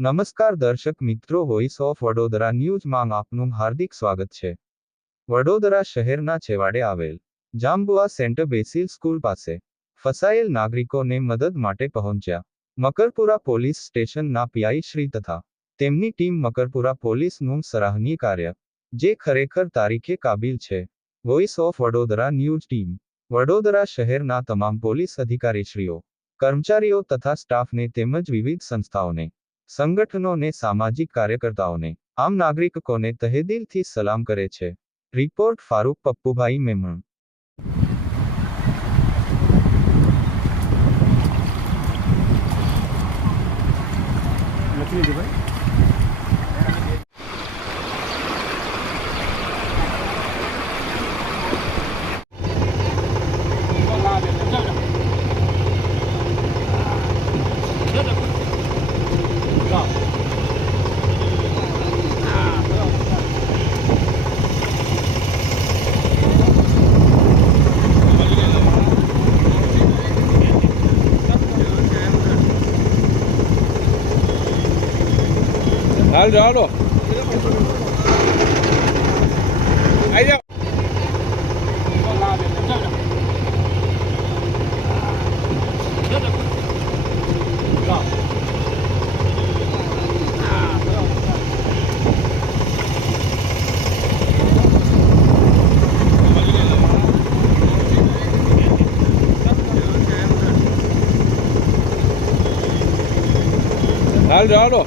નમસ્કાર દર્શક મિત્રો વોઇસ ઓફ વડોદરા ન્યૂઝમાં આપનું હાર્દિક સ્વાગત છે. વડોદરા શહેરના છેવાડે આવેલ જાંબુઆ સેન્ટ બેસિલ સ્કૂલ પાસે ફસાયેલ નાગરિકોને મદદ માટે પહોંચ્યા મકરપુરા પોલીસ સ્ટેશનના પીઆઈ શ્રી તથા તેમની ટીમ મકરપુરા પોલીસનું સરાહનીય કાર્ય, જે ખરેખર તારીખે કાબિલ છે. Voice of Vadodara news team, Vadodara શહેરના તમામ પોલીસ અધિકારીશ્રીઓ, કર્મચારીઓ તથા સ્ટાફને તેમજ વિવિધ સંસ્થાઓને સંગઠનોને, સામાજિક કાર્યકર્તાઓને, આમ નાગરિકોને તહેદિલથી સલામ કરે છે. રિપોર્ટ ફારૂક પપ્પુભાઈ મેમણ. નથી લીધું ભાઈ? હાલ જાઓ. હાલ જાઓ હાલો